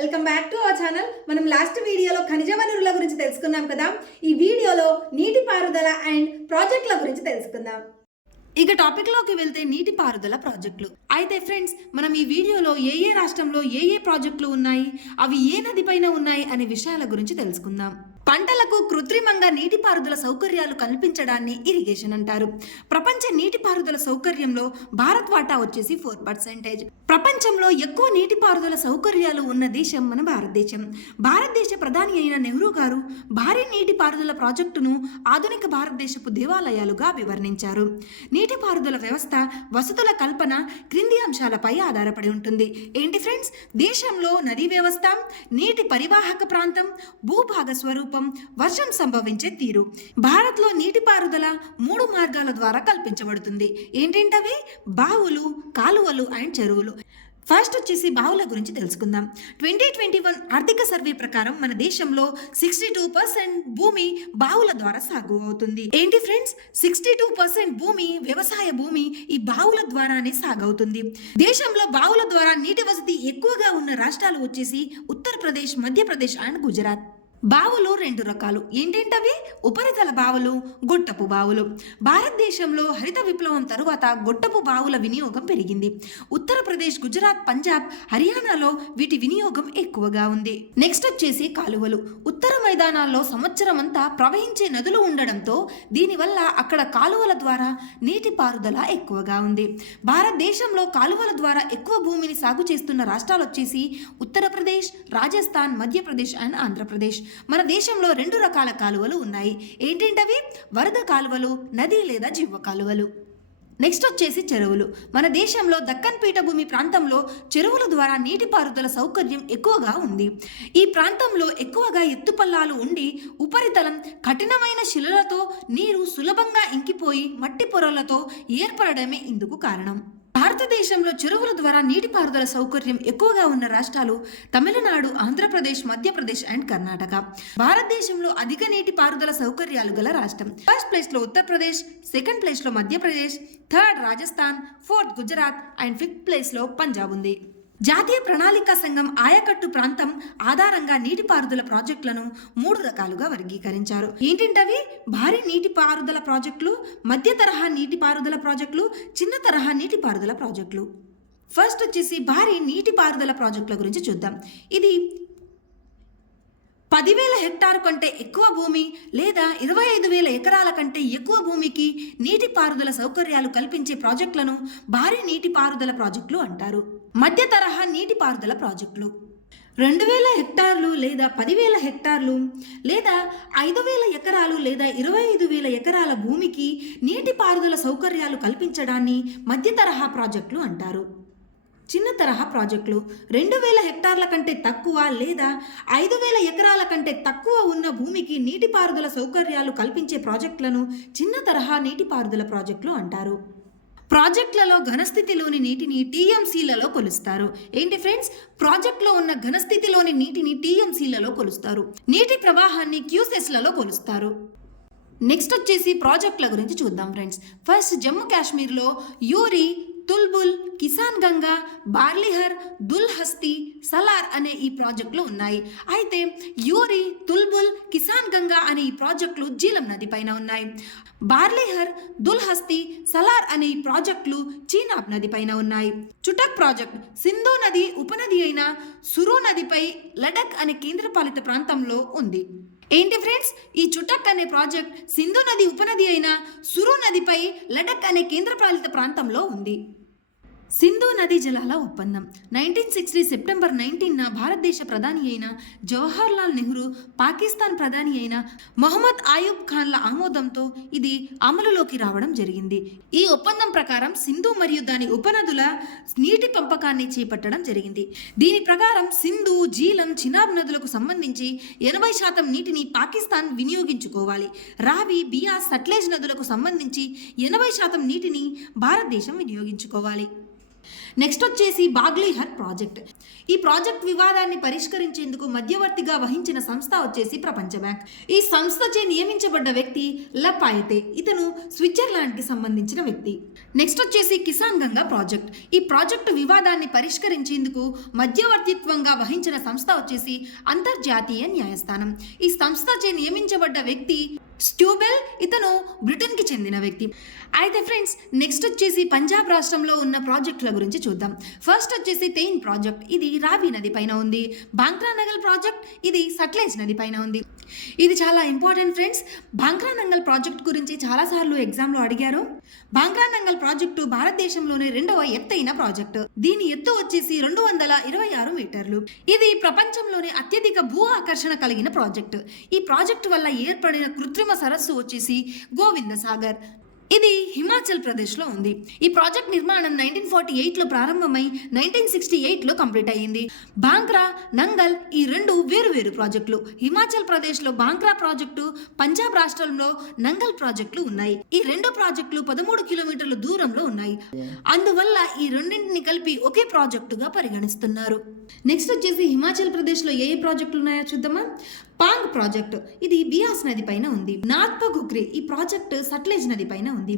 Welcome back to our channel. మనం last వీడియోలో ఖనిజ వనరుల గురించి తెలుసుకున్నాం కదా. ఈ వీడియోలో నీటిపారుదల అండ్ ప్రాజెక్టుల గురించి తెలుసుకుందాం. ఇక టాపిక్లోకి వెళ్తే నీటిపారుదల ప్రాజెక్టులు. అయితే ఫ్రెండ్స్, మనం ఈ వీడియోలో ఏ రాష్ట్రంలో ఏ ప్రాజెక్టులు ఉన్నాయి, అవి ఏ నది పైన ఉన్నాయి అనే విషయాల గురించి తెలుసుకుందాం. పంటలకు కృత్రిమంగా నీటిపారుదల సౌకర్యాలు కల్పించడాన్ని ఇరిగేషన్ అంటారు. ప్రపంచ నీటిపారుదల సౌకర్యంలో భారత్ వాటా వచ్చేసి 4%. ప్రపంచంలో ఎక్కువ నీటిపారుదల సౌకర్యాలు ఉన్న దేశం మన భారతదేశం. భారతదేశ ప్రధాని అయిన నెహ్రూ గారు భారీ నీటిపారుదల ప్రాజెక్టును ఆధునిక భారతదేశపు దేవాలయాలుగా వివరించారు. నీటిపారుదల వ్యవస్థ వసతుల కల్పన క్రింది అంశాలపై ఆధారపడి ఉంటుంది. ఏంటి ఫ్రెండ్స్? దేశంలో నదీ వ్యవస్థ, నీటి పరివాహక ప్రాంతం, భూభాగ స్వరూపం, వర్షం సంభవించే తీరు. భారత్లో నీటిపారుదల 3 మార్గాల ద్వారా కల్పించబడుతుంది. ఏంటంటవి? బావులు, కాలువలు అండ్ చెరువులు. ఫస్ట్ వచ్చేసి బావుల గురించి తెలుసుకుందాం. 2021 ఆర్థిక సర్వే ప్రకారం మన దేశంలో 62% భూమి బావుల ద్వారా సాగు అవుతుంది. ఏంటి ఫ్రెండ్స్? 62% భూమి వ్యవసాయ భూమి ఈ బావుల ద్వారానే సాగవుతుంది. దేశంలో బావుల ద్వారా నీటి వసతి ఎక్కువగా ఉన్న రాష్ట్రాలు వచ్చేసి ఉత్తరప్రదేశ్, మధ్యప్రదేశ్ అండ్ గుజరాత్. బావులు 2 రకాలు. ఏంటంటవి? ఉపరితల బావులు, గొట్టపు బావులు. భారతదేశంలో హరిత విప్లవం తరువాత గొట్టపు బావుల వినియోగం పెరిగింది. ఉత్తరప్రదేశ్, గుజరాత్, పంజాబ్, హర్యానాలో వీటి వినియోగం ఎక్కువగా ఉంది. నెక్స్ట్ వచ్చేసి కాలువలు. ఉత్తర మైదానాల్లో సంవత్సరం అంతా ప్రవహించే నదులు ఉండడంతో దీనివల్ల అక్కడ కాలువల ద్వారా నీటి పారుదల ఎక్కువగా ఉంది. భారతదేశంలో కాలువల ద్వారా ఎక్కువ భూమిని సాగు చేస్తున్న రాష్ట్రాలు వచ్చేసి ఉత్తరప్రదేశ్, రాజస్థాన్, మధ్యప్రదేశ్ అండ్ ఆంధ్రప్రదేశ్. మన దేశంలో 2 రకాల కాలువలు ఉన్నాయి. ఏంటంటవి? వరద కాలువలు, నది లేదా జివ్వ కాలువలు. నెక్స్ట్ వచ్చేసి చెరువులు. మన దేశంలో దక్కన్ పీఠభూమి ప్రాంతంలో చెరువుల ద్వారా నీటిపారుదల సౌకర్యం ఎక్కువగా ఉంది. ఈ ప్రాంతంలో ఎక్కువగా ఎత్తుపల్లాలు ఉండి ఉపరితలం కఠినమైన శిలలతో నీరు సులభంగా ఇంకిపోయి మట్టి పొరలతో ఏర్పడడమే ఇందుకు కారణం. భారతదేశంలో చెరువుల ద్వారా నీటిపారుదల సౌకర్యం ఎక్కువగా ఉన్న రాష్ట్రాలు తమిళనాడు, ఆంధ్రప్రదేశ్, మధ్యప్రదేశ్ అండ్ కర్ణాటక. భారతదేశంలో అధిక నీటిపారుదల సౌకర్యాలు గల రాష్ట్రం. ఫస్ట్ ప్లేస్ లో ఉత్తరప్రదేశ్, సెకండ్ ప్లేస్ లో Madhya Pradesh, third Rajasthan, fourth Gujarat and 5th place లో పంజాబ్ ఉంది. జాతీయ ప్రణాళికా సంఘం ఆయకట్టు ప్రాంతం ఆధారంగా నీటిపారుదల ప్రాజెక్టులను 3 రకాలుగా వర్గీకరించారు. ఏంటంటవి? భారీ నీటిపారుదల ప్రాజెక్టులు, మధ్య తరహా నీటిపారుదల ప్రాజెక్టులు, చిన్న తరహా నీటిపారుదల ప్రాజెక్టులు. ఫస్ట్ వచ్చేసి భారీ నీటిపారుదల ప్రాజెక్టుల గురించి చూద్దాం. ఇది 10,000 హెక్టారు కంటే ఎక్కువ భూమి లేదా 25,000 ఎకరాల కంటే ఎక్కువ భూమికి నీటిపారుదల సౌకర్యాలు కల్పించే ప్రాజెక్టులను భారీ నీటిపారుదల ప్రాజెక్టులు అంటారు. మధ్య తరహా నీటిపారుదల ప్రాజెక్టులు 2,000 హెక్టార్లు లేదా 10,000 హెక్టార్లు లేదా 5,000 ఎకరాలు లేదా 25,000 ఎకరాల భూమికి నీటిపారుదల సౌకర్యాలు కల్పించడాన్ని మధ్య తరహా ప్రాజెక్టులు అంటారు. చిన్న తరహా ప్రాజెక్టులు 2,000 హెక్టార్ల కంటే తక్కువ లేదా 5,000 ఎకరాల కంటే తక్కువ ఉన్న భూమికి నీటిపారుదల సౌకర్యాలు కల్పించే ప్రాజెక్టులను చిన్న తరహా నీటిపారుదల ప్రాజెక్టులు అంటారు. ప్రాజెక్టులలో ఘనస్థితిలోని నీటిని టీఎంసీలలో కొలుస్తారు. ఏంటి ఫ్రెండ్స్? ప్రాజెక్టులో ఉన్న ఘనస్థితిలోని నీటిని టీఎంసీలలో కొలుస్తారు. నీటి ప్రవాహాన్ని క్యూసెస్లలో కొలుస్తారు. నెక్స్ట్ వచ్చేసి ప్రాజెక్టుల గురించి చూద్దాం ఫ్రెండ్స్. ఫస్ట్ జమ్మూ కాశ్మీర్లో యూరి, తుల్బుల్, కిసాన్ గంగా, బార్లిహర్, దుల్హస్తి, సలార్ అనే ఈ ప్రాజెక్టులు ఉన్నాయి. అయితే యూరి, తుల్బుల్, కిసాన్ గంగా అనే ఈ ప్రాజెక్టులు జీలం నది పైన ఉన్నాయి. బార్లిహర్, దుల్హస్తి, సలార్ అనే ఈ ప్రాజెక్టులు చీనాబ్ నది పైన ఉన్నాయి. చుటక్ ప్రాజెక్ట్ సింధు నది ఉపనది అయిన సురు నదిపై లడక్ అనే కేంద్రపాలిత ప్రాంతంలో ఉంది. ఏంటి ఫ్రెండ్స్? ఈ చుటక్ అనే ప్రాజెక్ట్ సింధు నది ఉపనది అయిన సురు నదిపై లడక్ అనే కేంద్రపాలిత ప్రాంతంలో ఉంది. సింధు నదీ జలాల ఒప్పందం 1960 సెప్టెంబర్ 19న భారతదేశ ప్రధాని అయిన జవహర్ లాల్ నెహ్రూ, పాకిస్తాన్ ప్రధాని అయిన మొహమ్మద్ ఆయూబ్ ఖాన్ల ఆమోదంతో ఇది అమలులోకి రావడం జరిగింది. ఈ ఒప్పందం ప్రకారం సింధు మరియు దాని ఉపనదుల నీటి పంపకాన్ని చేపట్టడం జరిగింది. దీని ప్రకారం సింధు, జీలం, చినాబ్ నదులకు సంబంధించి 80% నీటిని పాకిస్తాన్ వినియోగించుకోవాలి. రావి, బియాస్, సట్లెజ్ నదులకు సంబంధించి 80% నీటిని భారతదేశం వినియోగించుకోవాలి. నెక్స్ట్ వచ్చేసి బాగ్లీహర్ ప్రాజెక్ట్. ఈ ప్రాజెక్ట్ వివాదాన్ని పరిష్కరించేందుకు మధ్యవర్తిగా వహించిన సంస్థ వచ్చేసి ప్రపంచ బ్యాంక్. ఈ సంస్థచే నియమించబడ్డ వ్యక్తి లపాయతే. ఇతను స్విట్జర్లాండ్ కి సంబంధించిన వ్యక్తి. నెక్స్ట్ వచ్చేసి కిసాన్ గంగా ప్రాజెక్ట్. ఈ ప్రాజెక్టు వివాదాన్ని పరిష్కరించేందుకు మధ్యవర్తిత్వంగా వహించిన సంస్థ వచ్చేసి అంతర్జాతీయ న్యాయస్థానం. ఈ సంస్థచే నియమించబడ్డ వ్యక్తి స్ట్యూబెల్. ఇతను బ్రిటన్ కి చెందిన వ్యక్తి. అయితే ఫ్రెండ్స్, నెక్స్ట్ వచ్చేసి పంజాబ్ రాష్ట్రంలో ఉన్న ప్రాజెక్టుల గురించి చూద్దాం. ఫస్ట్ వచ్చేసి తెయిన్ ప్రాజెక్ట్. ఇది రావి నది పైన ఉంది. బాంక్రా నంగల్ ప్రాజెక్ట్. ఇది సట్లెజ్ నది పైన ఉంది. ఇది చాలా ఇంపార్టెంట్ ఫ్రెండ్స్. బాంక్రా నంగల్ ప్రాజెక్ట్ గురించి చాలాసార్లు ఎగ్జామ్లో అడిగారు. బాంక్రా నంగల్ ప్రాజెక్టు భారతదేశంలోనే 2వ ఎత్తైన ప్రాజెక్టు. దీని ఎత్తు వచ్చేసి 226 మీటర్లు. ఇది ప్రపంచంలోనే అత్యధిక భూ ఆకర్షణ కలిగిన ప్రాజెక్టు. ఈ ప్రాజెక్టు వల్ల ఏర్పడిన కృత్రిమ సరస్సు వచ్చేసి గోవింద సాగర్. ఇది హిమాచల్ ప్రదేశ్లో ఉంది. ఈ ప్రాజెక్ట్ నిర్మాణం 1948లో ప్రారంభమై 1968లో కంప్లీట్ అయ్యింది. బాంక్రా, నంగల్ ఈ రెండు వేరు ప్రాజెక్టులు. హిమాచల్ ప్రదేశ్లో బాంక్రా ప్రాజెక్టు, పంజాబ్ రాష్ట్రంలో నంగల్ ప్రాజెక్టులు ఉన్నాయి. ఈ రెండు ప్రాజెక్టులు 13 కిలోమీటర్ల దూరంలో ఉన్నాయి. అందువల్ల ఈ రెండింటిని కలిపి ఒకే ప్రాజెక్టుగా పరిగణిస్తున్నారు. నెక్స్ట్ వచ్చేసి హిమాచల్ ప్రదేశ్లో ఏ ప్రాజెక్టులు ఉన్నాయో చూద్దామా. పాంగ్ ప్రాజెక్టు. ఇది బియాస్ నది పైన ఉంది. నాథ్పగుక్రి. ఈ ప్రాజెక్టు సట్లెజ్ నది పైన ఉంది.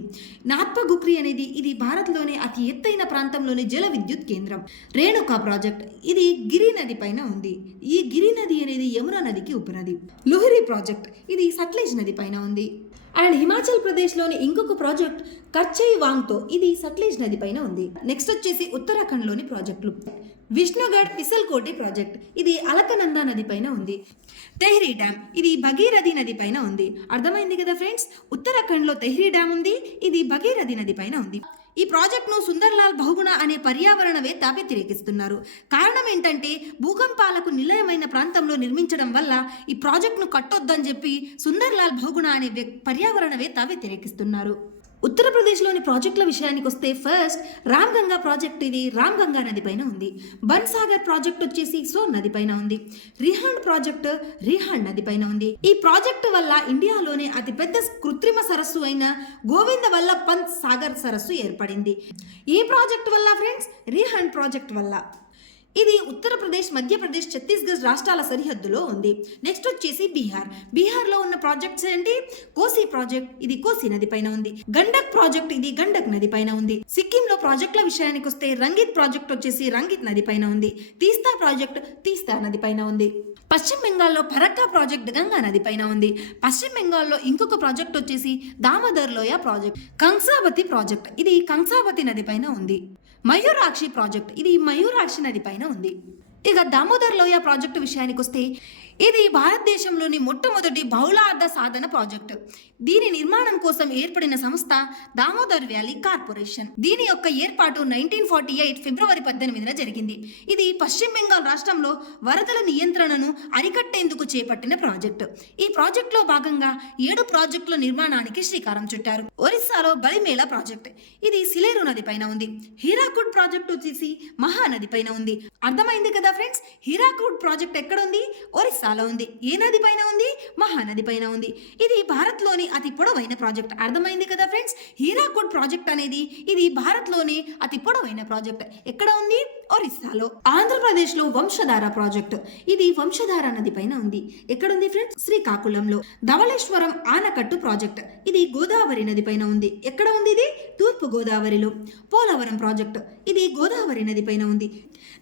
నాథ్పగుక్రి అనేది ఇది భారత్లోని అతి ఎత్తైన ప్రాంతంలోని జల విద్యుత్ కేంద్రం. రేణుకా ప్రాజెక్ట్. ఇది గిరి నది పైన ఉంది. ఈ గిరి నది అనేది యమునా నదికి ఉపనది. లుహిరి ప్రాజెక్ట్. ఇది సట్లెజ్ నది పైన ఉంది. అండ్ హిమాచల్ ప్రదేశ్లోని ఇంకొక ప్రాజెక్ట్ కర్చై వాంగ్తో. ఇది సట్లెజ్ నది పైన ఉంది. నెక్స్ట్ వచ్చేసి ఉత్తరాఖండ్లోని ప్రాజెక్టులు. విష్ణుగఢ్ పిసల్కోటి ప్రాజెక్ట్. ఇది అలకనందా నది పైన ఉంది. తెహ్రీ డ్యామ్. ఇది భగీరథి నది పైన ఉంది. అర్థమైంది కదా ఫ్రెండ్స్. ఉత్తరాఖండ్లో తెహ్రీ డ్యామ్ ఉంది. ఇది భగీరథి నది పైన ఉంది. ఈ ప్రాజెక్టును సుందర్లాల్ బహుగుణ అనే పర్యావరణవేత్త వ్యతిరేకిస్తున్నారు. కారణం ఏంటంటే భూకంపాలకు నిలయమైన ప్రాంతంలో నిర్మించడం వల్ల ఈ ప్రాజెక్టును కట్టొద్దని చెప్పి సుందర్లాల్ బహుగుణ అనే పర్యావరణవేత్త వ్యతిరేకిస్తున్నారు. ఉత్తరప్రదేశ్లోని ప్రాజెక్టుల విషయానికి వస్తే ఫస్ట్ రామ్ గంగా ప్రాజెక్ట్. ఇది రామ్ గంగా నది పైన ఉంది. బన్సాగర్ ప్రాజెక్ట్ వచ్చేసి సోన్ నది పైన ఉంది. రిహాండ్ ప్రాజెక్ట్ రిహాండ్ నది పైన ఉంది. ఈ ప్రాజెక్టు వల్ల ఇండియాలోనే అతిపెద్ద కృత్రిమ సరస్సు అయిన గోవింద వల్లభ్ పంత్ సాగర్ సరస్సు ఏర్పడింది. ఈ ప్రాజెక్టు వల్ల ఫ్రెండ్స్, రిహాండ్ ప్రాజెక్ట్ వల్ల. ఇది ఉత్తరప్రదేశ్, మధ్యప్రదేశ్, ఛత్తీస్గఢ్ రాష్ట్రాల సరిహద్దులో ఉంది. నెక్స్ట్ వచ్చేసి బీహార్లో ఉన్న ప్రాజెక్ట్స్ ఏంటి? కోసి ప్రాజెక్ట్. ఇది కోసి నది పైన ఉంది. గండక్ ప్రాజెక్ట్. ఇది గండక్ నది పైన ఉంది. సిక్కింలో ప్రాజెక్టుల విషయానికి వస్తే రంగిత్ ప్రాజెక్ట్ వచ్చేసి రంగిత్ నది పైన ఉంది. తీస్తా ప్రాజెక్ట్ తీస్తా నది పైన ఉంది. పశ్చిమ బెంగాల్లో ఫరక్కా ప్రాజెక్ట్ గంగా నది పైన ఉంది. పశ్చిమ బెంగాల్లో ఇంకొక ప్రాజెక్ట్ వచ్చేసి దామోదర్ లోయ ప్రాజెక్ట్. కంసావతి ప్రాజెక్ట్. ఇది కంసావతి నది పైన ఉంది. మయూరాక్షి ప్రాజెక్ట్. ఇది మయూరాక్షి నది పైన ఉంది. ఇక దామోదర్ లోయ ప్రాజెక్టు విషయానికి వస్తే ఇది భారతదేశంలోని మొట్టమొదటి బహుళార్థ సాధన ప్రాజెక్టు. దీని నిర్మాణం కోసం ఏర్పడిన సంస్థ దామోదర్ వ్యాలీ కార్పొరేషన్. దీని యొక్క ఏర్పాటు 1948 ఫిబ్రవరి 18న జరిగింది. ఇది పశ్చిమ బెంగాల్ రాష్ట్రంలో వరదల నియంత్రణను అరికట్టేందుకు చేపట్టిన ప్రాజెక్టు. ఈ ప్రాజెక్టులో భాగంగా 7 ప్రాజెక్టుల నిర్మాణానికి శ్రీకారం చుట్టారు. ఒరిస్సాలో బలిమేళ ప్రాజెక్ట్. ఇది సిలేరు నది పైన ఉంది. హీరాకుడ్ ప్రాజెక్టు వచ్చేసి మహానది పైన ఉంది. అర్థమైంది కదా ఫ్రెండ్స్. హీరాకుడ్ ప్రాజెక్ట్ ఎక్కడ ఉంది? ఒరిస్సాలో ఉంది. ఏ నది పైన ఉంది? మహానది పైన ఉంది. ఇది భారత్లోని అతి పొడవైన ప్రాజెక్ట్. అర్థమైంది కదా ఫ్రెండ్స్. హీరాకుడ్ ప్రాజెక్ట్ అనేది ఇది భారత్లోని అతి పొడవైన ప్రాజెక్ట్. ఎక్కడ ఉంది? ఒరిస్సాలో. ఆంధ్రప్రదేశ్లో వంశధార ప్రాజెక్ట్. ఇది వంశధార నది పైన ఉంది. ఎక్కడుంది ఫ్రెండ్స్? శ్రీకాకుళంలో. ధవళేశ్వరం ఆనకట్టు ప్రాజెక్ట్. ఇది గోదావరి నది పైన ఉంది. ఎక్కడ ఉంది? ఇది తూర్పు గోదావరిలో. పోలవరం ప్రాజెక్ట్. ఇది గోదావరి నది పైన ఉంది.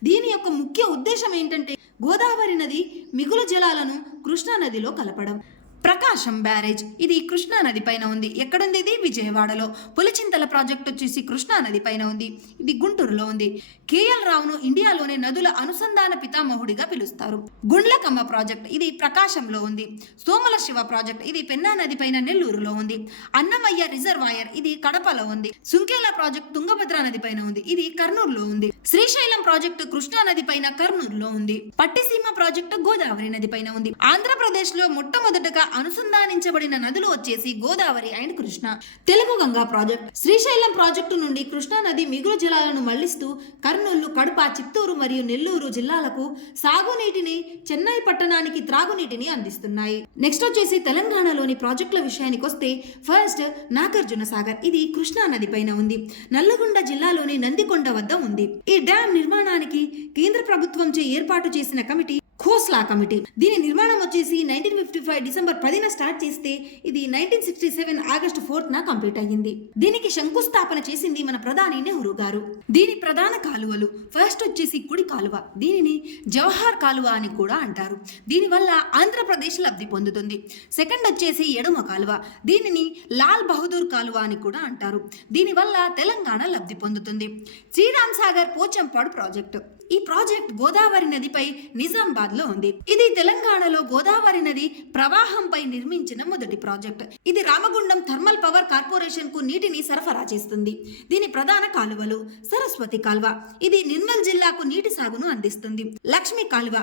దీని యొక్క ముఖ్య ఉద్దేశం ఏంటంటే గోదావరి నది మిగులు జలాలను కృష్ణా నదిలో కలపడం. ప్రకాశం బ్యారేజ్. ఇది కృష్ణా నది పైన ఉంది. ఎక్కడుంది? ఇది విజయవాడలో. పులిచింతల ప్రాజెక్ట్ వచ్చేసి కృష్ణా నది పైన ఉంది. ఇది గుంటూరులో ఉంది. కేఎల్ రావును ఇండియాలోనే నదుల అనుసంధాన పితామహుడిగా పిలుస్తారు. గుండ్లకమ్మ ప్రాజెక్ట్. ఇది ప్రకాశంలో ఉంది. సోమల శివ ప్రాజెక్ట్. ఇది పెన్నా నది పైన నెల్లూరులో ఉంది. అన్నమయ్య రిజర్వాయర్. ఇది కడపలో ఉంది. సుంకేల ప్రాజెక్ట్ తుంగభద్ర నది పైన ఉంది. ఇది కర్నూలులో ఉంది. శ్రీశైలం ప్రాజెక్టు కృష్ణా నది పైన కర్నూలులో ఉంది. పట్టిసీమ ప్రాజెక్టు గోదావరి నది పైన ఉంది. ఆంధ్రప్రదేశ్ లో మొట్టమొదటగా అనుసంధానించబడిన నదులు వచ్చేసి Godavari and Krishna. Telugu Ganga project Srisailam project నుండి కృష్ణా నది మిగులు జలాలను మళ్లిస్తూ కర్నూలు, కడప, చిత్తూరు మరియు నెల్లూరు జిల్లాలకు సాగునీటిని, చెన్నై పట్టణానికి త్రాగునీటిని అందిస్తున్నాయి. నెక్స్ట్ వచ్చేసి తెలంగాణలోని ప్రాజెక్టుల విషయానికి వస్తే ఫస్ట్ నాగార్జున సాగర్, ఇది కృష్ణా నది పైన ఉంది. నల్లగొండ జిల్లాలోని నందికొండ వద్ద ఉంది. ఈ డ్యాం నిర్మాణానికి కేంద్ర ప్రభుత్వంచే ఏర్పాటు చేసిన కమిటీ ఖోస్లా కమిటీ. దీని నిర్మాణం వచ్చేసి 1955 డిసెంబర్ 10న స్టార్ట్ చేస్తే ఇది 1967 ఆగస్టు 4న కంప్లీట్ అయ్యింది. దీనికి శంకుస్థాపన చేసింది మన ప్రధాని నెహ్రూ గారు. దీని ప్రధాన కాలువలు ఫస్ట్ వచ్చేసి కుడి కాలువ, దీనిని జవహర్ కాలువ అని కూడా అంటారు. దీనివల్ల ఆంధ్రప్రదేశ్ లబ్ధి పొందుతుంది. సెకండ్ వచ్చేసి ఎడమ కాలువ, దీనిని లాల్ బహదూర్ కాలువ అని కూడా అంటారు. దీనివల్ల తెలంగాణ లబ్ధి పొందుతుంది. శ్రీరామ్ సాగర్ పోచంపాడు ప్రాజెక్టు. ఈ ప్రాజెక్ట్ గోదావరి నదిపై నిజామాబాద్ లో ఉంది. ఇది తెలంగాణలో గోదావరి నది ప్రవాహంపై నిర్మించిన మొదటి ప్రాజెక్ట్. ఇది రామగుండం థర్మల్ పవర్ కార్పొరేషన్ కు నీటిని సరఫరా చేస్తుంది. దీని ప్రధాన కాలువలు సరస్వతి కాలువ, ఇది నిర్మల్ జిల్లాకు నీటి సాగును అందిస్తుంది. లక్ష్మీ కాలువ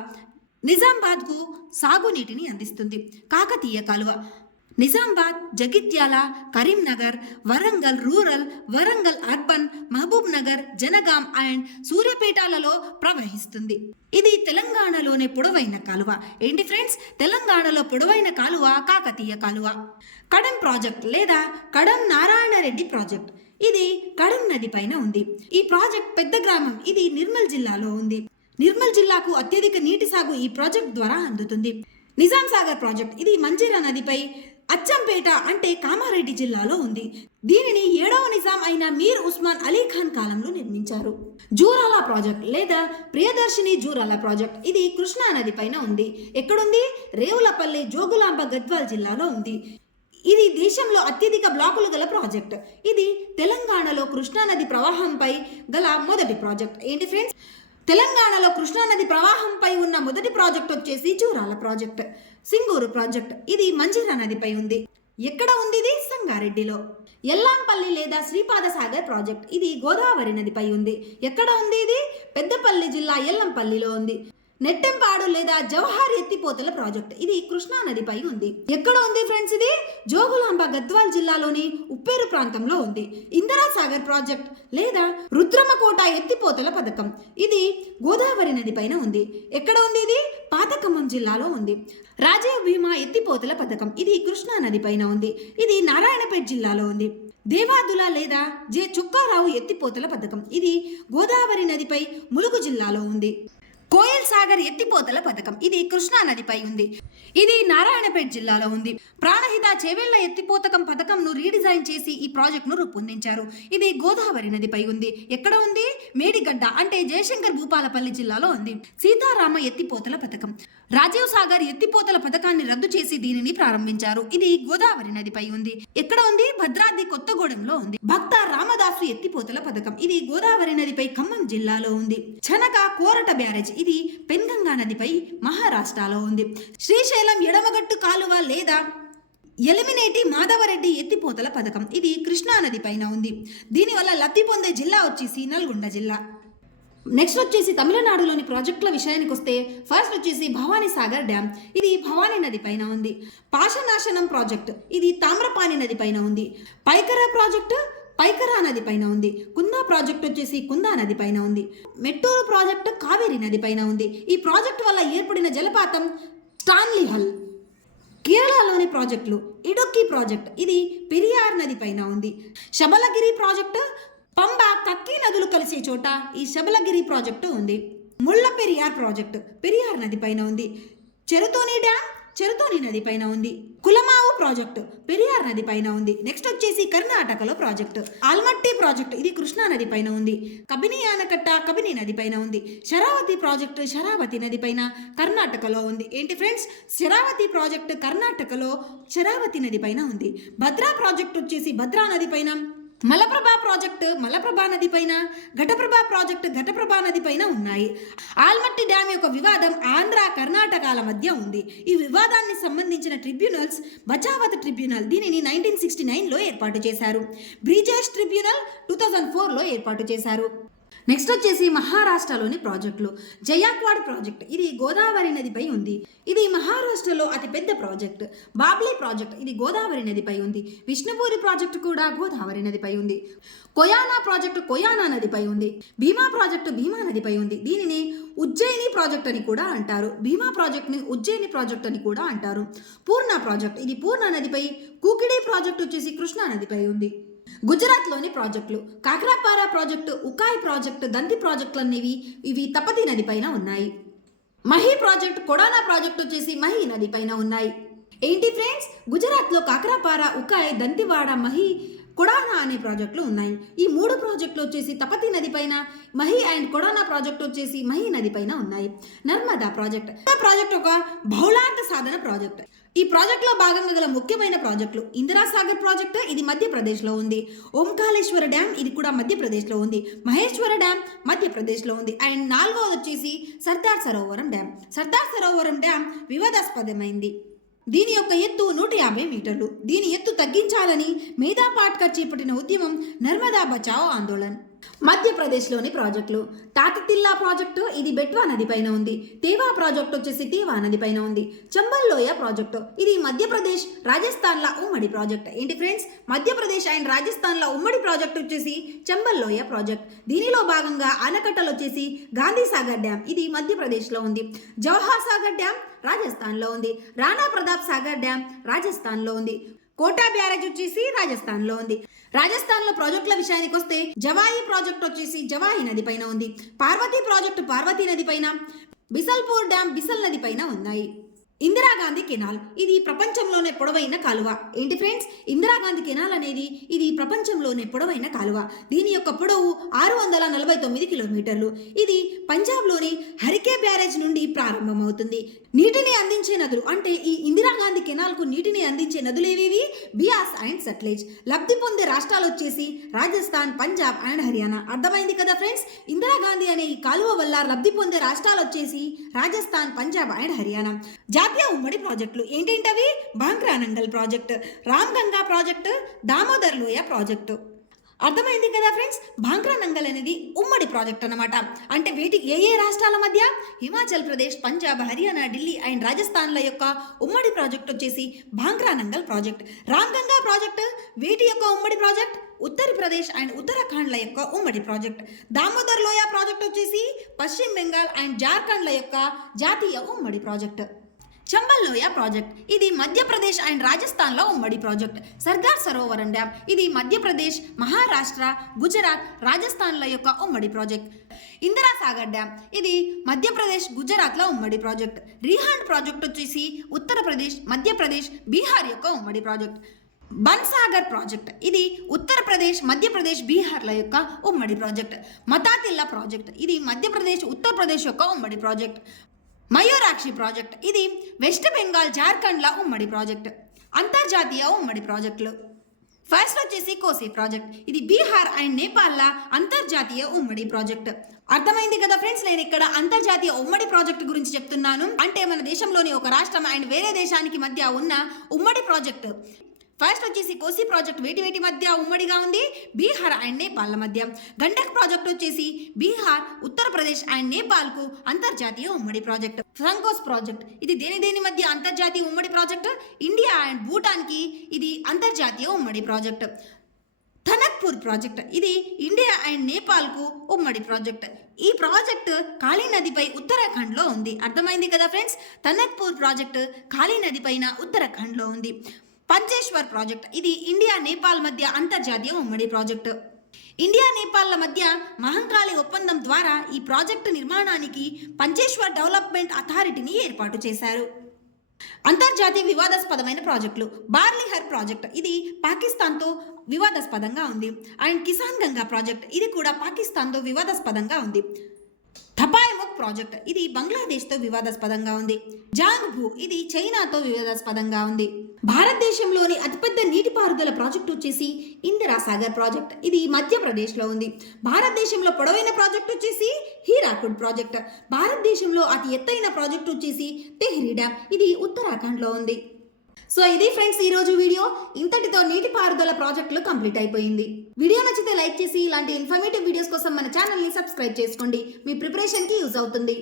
నిజామాబాద్ కు సాగునీటిని అందిస్తుంది. కాకతీయ కాలువ Nizamabad, Jagtial, Karimnagar, Warangal rural, Warangal urban, Mahabubnagar, Jangaon and సూర్యాపేటలలో ప్రవహిస్తుంది. ఇది తెలంగాణలోనే పొడవైన కాలువ. ఏంటి ఫ్రెండ్స్, తెలంగాణలో పొడవైన కాలువ కాకతీయ కాలువ. కడం ప్రాజెక్ట్ లేదా కడం నారాయణ రెడ్డి ప్రాజెక్ట్, ఇది కడం నది పైన ఉంది. ఈ ప్రాజెక్ట్ పెద్ద గ్రామం, ఇది నిర్మల్ జిల్లాలో ఉంది. నిర్మల్ జిల్లాకు అత్యధిక నీటి సాగు ఈ ప్రాజెక్ట్ ద్వారా అందుతుంది. నిజాం సాగర్ ప్రాజెక్ట్, ఇది మంజీరా నదిపై అచ్చంపేట అంటే కామారెడ్డి జిల్లాలో ఉంది. దీనిని 7వ నిజాం అయిన మీర్ ఉస్మాన్ అలీ ఖాన్ కాలంలో నిర్మించారు. జూరాల ప్రాజెక్ట్ లేదా ప్రియదర్శిని జూరాల ప్రాజెక్ట్, ఇది కృష్ణా నది పైన ఉంది. ఎక్కడుంది? రేవులపల్లి, జోగులాంబ, గద్వాల్ జిల్లాలో ఉంది. ఇది దేశంలో అత్యధిక బ్లాకులు గల ప్రాజెక్ట్. ఇది తెలంగాణలో కృష్ణానది ప్రవాహంపై గల మొదటి ప్రాజెక్ట్. ఏంటి ఫ్రెండ్స్, తెలంగాణలో కృష్ణానది ప్రవాహంపై ఉన్న మొదటి ప్రాజెక్ట్ వచ్చేసి జూరాల ప్రాజెక్ట్. సింగూరు ప్రాజెక్ట్, ఇది మంజీరా నదిపై ఉంది. ఎక్కడ ఉంది? ఇది సంగారెడ్డిలో. ఎల్లాంపల్లి లేదా శ్రీపాద సాగర్ ప్రాజెక్ట్, ఇది గోదావరి నదిపై ఉంది. ఎక్కడ ఉంది? ఇది పెద్దపల్లి జిల్లా ఎల్లంపల్లిలో ఉంది. నెట్టెంపాడు లేదా జవహర్ ఎత్తిపోతల ప్రాజెక్ట్, ఇది కృష్ణా నదిపై ఉంది. ఎక్కడ ఉంది ఫ్రెండ్స్? ఇది జోగులాంబ, గద్వాల్ జిల్లాలోని ఉప్పేరు ప్రాంతంలో ఉంది. ఇందిరా సాగర్ ప్రాజెక్ట్ లేదా రుద్రమకోట ఎత్తిపోతల పథకం, ఇది గోదావరి నది పైన ఉంది. ఎక్కడ ఉంది? ఇది పాతఖమ్మం జిల్లాలో ఉంది. రాజీవ్ భీమా ఎత్తిపోతల పథకం, ఇది కృష్ణా నది పైన ఉంది. ఇది నారాయణపేట జిల్లాలో ఉంది. దేవాదుల లేదా జె చుక్కారావు ఎత్తిపోతల పథకం, ఇది గోదావరి నదిపై ములుగు జిల్లాలో ఉంది. కోయల్ సాగర్ ఎత్తిపోతల పథకం, ఇది కృష్ణా నదిపై ఉంది. ఇది నారాయణపేట జిల్లాలో ఉంది. ప్రాణహిత చేవెళ్ల ఎత్తిపోతకం పథకంను రీడిజైన్ చేసి ఈ ప్రాజెక్టును రూపొందించారు. ఇది గోదావరి నదిపై ఉంది. ఎక్కడ ఉంది? మేడిగడ్డ అంటే జయశంకర్ భూపాలపల్లి జిల్లాలో ఉంది. సీతారామ ఎత్తిపోతల పథకం, రాజీవ్ సాగర్ ఎత్తిపోతల పథకాన్ని రద్దు చేసి దీనిని ప్రారంభించారు. ఇది గోదావరి నదిపై ఉంది. ఎక్కడ ఉంది? భద్రాద్రి కొత్తగూడెంలో ఉంది. భక్త రామదాసు ఎత్తిపోతల పథకం, ఇది గోదావరి నదిపై ఖమ్మం జిల్లాలో ఉంది. చనక కోరట బ్యారేజ్, ఇది పెన్గంగా నదిపై మహారాష్ట్రలో ఉంది. శ్రీశైలం ఎడమగట్టు కాలువ లేదా ఎలిమినేటి మాధవరెడ్డి ఎత్తిపోతల పథకం, ఇది కృష్ణా నది పైన ఉంది. దీనివల్ల లబ్ధి పొందే జిల్లా వచ్చేసి నల్గొండ జిల్లా. నెక్స్ట్ వచ్చేసి తమిళనాడులోని ప్రాజెక్టుల విషయానికి వస్తే ఫస్ట్ వచ్చేసి భవానీ సాగర్ డ్యామ్, ఇది భవానీ నది పైన ఉంది. పాశనాశనం ప్రాజెక్ట్, ఇది తామ్రపాణి నది పైన ఉంది. పైకరా ప్రాజెక్టు పైకరా నది పైన ఉంది. కుందా ప్రాజెక్ట్ వచ్చేసి కుందా నది పైన ఉంది. మెట్టూరు ప్రాజెక్టు కావేరీ నది పైన ఉంది. ఈ ప్రాజెక్టు వల్ల ఏర్పడిన జలపాతం స్టాన్లీ హల్. కేరళలోని ప్రాజెక్టులు ఇడుక్కి ప్రాజెక్ట్, ఇది పెరియార్ నది పైన ఉంది. శబలగిరి ప్రాజెక్టు పంబ, కక్కి నదులు కలిసే చోట ఈ శబలగిరి ప్రాజెక్టు ఉంది. ముళ్ళ పెరియార్ ప్రాజెక్టు పెరియార్ నది పైన ఉంది. చెరుతోని డ్యామ్ చెరుతోని నది పైన ఉంది. కులమావు ప్రాజెక్టు పెరియార్ నది పైన ఉంది. నెక్స్ట్ వచ్చేసి కర్ణాటకలో ప్రాజెక్టు ఆల్మట్టి ప్రాజెక్టు, ఇది కృష్ణా నది పైన ఉంది. కబిని ఆనకట్ట కబిని నది పైన ఉంది. శరావతి ప్రాజెక్టు శరావతి నది పైన కర్ణాటకలో ఉంది. ఏంటి ఫ్రెండ్స్, శరావతి ప్రాజెక్టు కర్ణాటకలో శరావతి నది పైన ఉంది. భద్రా ప్రాజెక్టు వచ్చేసి భద్రా నది పైన. మలప్రభా ప్రాజెక్టు మలప్రభా నది పైన, ఘటప్రభా ప్రాజెక్టు ఘటప్రభా నది పైన ఉన్నాయి. ఆల్మట్టి డ్యామ్ యొక్క వివాదం ఆంధ్ర కర్ణాటకల మధ్య ఉంది. ఈ వివాదాన్ని సంబంధించిన ట్రిబ్యునల్స్ బచావత్ ట్రిబ్యునల్, దీనిని 1969లో ఏర్పాటు చేశారు. బ్రిజేష్ ట్రిబ్యునల్ 2004లో ఏర్పాటు చేశారు. నెక్స్ట్ వచ్చేసి మహారాష్ట్రలోని ప్రాజెక్టులు. జయాక్వాడ్ ప్రాజెక్ట్ ఇది గోదావరి నదిపై ఉంది. ఇది మహారాష్ట్రలో అతిపెద్ద ప్రాజెక్ట్. బాబ్లీ ప్రాజెక్ట్ ఇది గోదావరి నదిపై ఉంది. విష్ణుపూరి ప్రాజెక్టు కూడా గోదావరి నదిపై ఉంది. కొయానా ప్రాజెక్టు కొయానా నదిపై ఉంది. భీమా ప్రాజెక్టు భీమా నదిపై ఉంది. దీనిని ఉజ్జయిని ప్రాజెక్ట్ అని కూడా అంటారు. భీమా ప్రాజెక్ట్ని ఉజ్జయిని ప్రాజెక్ట్ అని కూడా అంటారు. పూర్ణ ప్రాజెక్ట్ ఇది పూర్ణ నదిపై. కుకిడి ప్రాజెక్ట్ వచ్చేసి కృష్ణా నదిపై ఉంది. గుజరాత్లోని ప్రాజెక్టులు. కాక్రాపారా ప్రాజెక్టు, ఉకాయ్ ప్రాజెక్టు, దంతి ప్రాజెక్టులు అనేవి ఇవి తపతి నది పైన ఉన్నాయి. మహి ప్రాజెక్టు, కొడానా ప్రాజెక్టు వచ్చేసి మహి నది పైన ఉన్నాయి. ఏంటి ఫ్రెండ్స్, గుజరాత్లో కాక్రాపారా, ఉకాయ్, దంతివాడ, మహి, కొడానా అనే ప్రాజెక్టులు ఉన్నాయి. ఈ 3 ప్రాజెక్టులు వచ్చేసి తపతి నది పైన, మహి అండ్ కొడానా ప్రాజెక్టు వచ్చేసి మహి నది పైన ఉన్నాయి. నర్మదా ప్రాజెక్ట్ ఒక బహుళార్థ సాధన ప్రాజెక్ట్. ఈ ప్రాజెక్టులో భాగంగా గల ముఖ్యమైన ప్రాజెక్టులు ఇందిరా సాగర్ ప్రాజెక్టు ఇది మధ్యప్రదేశ్లో ఉంది. ఓంకాళేశ్వర డ్యామ్ ఇది కూడా మధ్యప్రదేశ్లో ఉంది. మహేశ్వర డ్యామ్ మధ్యప్రదేశ్లో ఉంది. అండ్ 4వది వచ్చేసి సర్దార్ సరోవరం డ్యామ్. సర్దార్ సరోవరం డ్యామ్ వివాదాస్పదమైంది. దీని యొక్క ఎత్తు 150 మీటర్లు. దీని ఎత్తు తగ్గించాలని మేధా పాట్కర్ చేపట్టిన ఉద్యమం నర్మదా బచావో ఆందోళన్. మధ్యప్రదేశ్లోని ప్రాజెక్టులు. తాతితిల్లా ప్రాజెక్టు ఇది బెట్వా నది పైన ఉంది. తేవా ప్రాజెక్టు వచ్చేసి తేవా నది పైన ఉంది. చంబల్ లోయ ప్రాజెక్టు ఇది మధ్యప్రదేశ్ రాజస్థాన్ల ఉమ్మడి ప్రాజెక్ట్. ఏంటి ఫ్రెండ్స్, మధ్యప్రదేశ్ అండ్ రాజస్థాన్ల ఉమ్మడి ప్రాజెక్ట్ వచ్చేసి చంబల్ లోయ ప్రాజెక్ట్. దీనిలో భాగంగా ఆనకట్టలు వచ్చేసి గాంధీ సాగర్ డ్యామ్ ఇది మధ్యప్రదేశ్లో ఉంది. జవహర్ సాగర్ డ్యామ్ రాజస్థాన్లో ఉంది. రాణా ప్రతాప్ సాగర్ డ్యామ్ రాజస్థాన్లో ఉంది. కోటా బ్యారేజ్ వచ్చేసి రాజస్థాన్లో ఉంది. రాజస్థాన్లో ప్రాజెక్టుల విషయానికి వస్తే జవాయి ప్రాజెక్ట్ వచ్చేసి జవాయి నది పైన ఉంది. పార్వతీ ప్రాజెక్టు పార్వతీ నది పైన. బిసల్పూర్ డ్యామ్ బిసల్ నది పైన ఉన్నాయి. ఇందిరాగాంధీ కెనాల్ ఇది ప్రపంచంలోనే పొడవైన కాలువ. ఏంటి ఫ్రెండ్స్, ఇందిరాగాంధీ కెనాల్ అనేది ఇది ప్రపంచంలోనే పొడవైన కాలువ. దీని యొక్క పొడవు 649 కిలోమీటర్లు. ఇది పంజాబ్లోని హరికే బ్యారేజ్ నుండి ప్రారంభమవుతుంది. నీటిని అందించే నదులు అంటే ఈ ఇందిరాగాంధీ కెనాల్కు నీటిని అందించే నదులు ఏవేవి? బియాస్ అండ్ సట్లెజ్. లబ్ధి పొందే రాష్ట్రాలు వచ్చేసి రాజస్థాన్, పంజాబ్ అండ్ హర్యానా. అర్థమైంది కదా ఫ్రెండ్స్, ఇందిరాగాంధీ అనే ఈ కాలువ వల్ల లబ్ధి పొందే రాష్ట్రాలు వచ్చేసి రాజస్థాన్, పంజాబ్ అండ్ హర్యానా. జాతీయ ఉమ్మడి ప్రాజెక్టులు ఏంటేంటవి? బాంగ్రా నంగల్ ప్రాజెక్టు, రామ్ గంగా ప్రాజెక్టు, దామోదర్ లోయ ప్రాజెక్టు. అర్థమైంది కదా ఫ్రెండ్స్, బాంగ్రా నంగల్ అనేది ఉమ్మడి ప్రాజెక్ట్ అన్నమాట. అంటే వీటి ఏ రాష్ట్రాల మధ్య? హిమాచల్ ప్రదేశ్, పంజాబ్, హర్యానా, ఢిల్లీ అండ్ రాజస్థాన్ల యొక్క ఉమ్మడి ప్రాజెక్ట్ వచ్చేసి బాంగ్రా నంగల్ ప్రాజెక్ట్. రామ్ గంగా ప్రాజెక్ట్ వీటి యొక్క ఉమ్మడి ప్రాజెక్ట్ ఉత్తరప్రదేశ్ అండ్ ఉత్తరాఖండ్ల యొక్క ఉమ్మడి ప్రాజెక్ట్. దామోదర్ లోయ ప్రాజెక్ట్ వచ్చేసి పశ్చిమ బెంగాల్ అండ్ జార్ఖండ్ల యొక్క జాతీయ ఉమ్మడి ప్రాజెక్ట్. చంబల్ లోయ ప్రాజెక్ట్ ఇది మధ్యప్రదేశ్ అండ్ రాజస్థాన్లో ఉమ్మడి ప్రాజెక్ట్. సర్దార్ సరోవరం డ్యామ్ ఇది మధ్యప్రదేశ్, మహారాష్ట్ర, గుజరాత్, రాజస్థాన్ల యొక్క ఉమ్మడి ప్రాజెక్ట్. ఇందిరా సాగర్ డ్యామ్ ఇది మధ్యప్రదేశ్, గుజరాత్లో ఉమ్మడి ప్రాజెక్ట్. రీహాండ్ ప్రాజెక్ట్ వచ్చేసి ఉత్తరప్రదేశ్, మధ్యప్రదేశ్, బీహార్ యొక్క ఉమ్మడి ప్రాజెక్ట్. బన్సాగర్ ప్రాజెక్ట్ ఇది ఉత్తరప్రదేశ్, మధ్యప్రదేశ్, బీహార్ల యొక్క ఉమ్మడి ప్రాజెక్ట్. మతాతిల్లా ప్రాజెక్ట్ ఇది మధ్యప్రదేశ్, ఉత్తరప్రదేశ్ యొక్క ఉమ్మడి ప్రాజెక్ట్. మయూరాక్షి ప్రాజెక్ట్ ఇది వెస్ట్ బెంగాల్, జార్ఖండ్ల ఉమ్మడి ప్రాజెక్ట్. అంతర్జాతీయ ఉమ్మడి ప్రాజెక్టులు. ఫస్ట్ వచ్చేసి కోసి ప్రాజెక్ట్ ఇది బీహార్ అండ్ నేపాల్ల అంతర్జాతీయ ఉమ్మడి ప్రాజెక్ట్. అర్థమైంది కదా ఫ్రెండ్స్, నేను ఇక్కడ అంతర్జాతీయ ఉమ్మడి ప్రాజెక్ట్ గురించి చెప్తున్నాను. అంటే మన దేశంలోని ఒక రాష్ట్రం అండ్ వేరే దేశానికి మధ్య ఉన్న ఉమ్మడి ప్రాజెక్ట్. ఫస్ట్ వచ్చేసి కోసి ప్రాజెక్ట్ వేటి మధ్య ఉమ్మడిగా ఉంది? బీహార్ అండ్ నేపాల్ మధ్య. గండక్ ప్రాజెక్ట్ వచ్చేసి బీహార్, ఉత్తరప్రదేశ్ అండ్ నేపాల్కు అంతర్జాతీయ ఉమ్మడి ప్రాజెక్ట్. సంకోస్ ప్రాజెక్ట్ ఇది దేని మధ్య అంతర్జాతీయ ఉమ్మడి ప్రాజెక్ట్? ఇండియా అండ్ భూటాన్కి ఇది అంతర్జాతీయ ఉమ్మడి ప్రాజెక్ట్. థనక్పూర్ ప్రాజెక్ట్ ఇది ఇండియా అండ్ నేపాల్కు ఉమ్మడి ప్రాజెక్ట్. ఈ ప్రాజెక్ట్ కాళీ నదిపై ఉత్తరాఖండ్లో ఉంది. అర్థమైంది కదా ఫ్రెండ్స్, థనక్పూర్ ప్రాజెక్ట్ కాళీ నది పైన ఉత్తరాఖండ్లో ఉంది. పంచేశ్వర్ ప్రాజెక్ట్ ఇది ఇండియా, నేపాల్ మధ్య అంతర్జాతీయ ఉమ్మడి ప్రాజెక్టు. ఇండియా, నేపాల్ల మధ్య మహంకాళి ఒప్పందం ద్వారా ఈ ప్రాజెక్టు నిర్మాణానికి పంచేశ్వర్ డెవలప్మెంట్ అథారిటీని ఏర్పాటు చేశారు. అంతర్జాతీయ వివాదాస్పదమైన ప్రాజెక్టులు. బార్లీహర్ ప్రాజెక్ట్ ఇది పాకిస్తాన్తో వివాదాస్పదంగా ఉంది. అండ్ కిసాన్ గంగా ప్రాజెక్ట్ ఇది కూడా పాకిస్తాన్తో వివాదాస్పదంగా ఉంది. థపాయ్ముఖ్ ప్రాజెక్ట్ ఇది బంగ్లాదేశ్తో వివాదాస్పదంగా ఉంది. జాంగ్భూ ఇది చైనాతో వివాదాస్పదంగా ఉంది. భారతదేశంలోని అతిపెద్ద నీటిపారుదల ప్రాజెక్టు వచ్చేసి ఇందిరా సాగర్ ప్రాజెక్ట్ ఇది మధ్యప్రదేశ్లో ఉంది. భారతదేశంలో పొడవైన ప్రాజెక్టు వచ్చేసి హీరాకుడ్ ప్రాజెక్ట్. భారతదేశంలో అతి ఎత్తైన ప్రాజెక్టు వచ్చేసి తెహ్రీ డ్యామ్ ఇది ఉత్తరాఖండ్లో ఉంది. సో ఇది ఫ్రెండ్స్ ఈ రోజు వీడియో. ఇంతటితో నీటిపారుదల ప్రాజెక్టులు కంప్లీట్ అయిపోయింది. వీడియో నచ్చితే లైక్ చేసి ఇలాంటి ఇన్ఫర్మేటివ్ వీడియోస్ కోసం మన ఛానల్ని సబ్స్క్రైబ్ చేసుకోండి. మీ ప్రిపరేషన్కి యూజ్ అవుతుంది.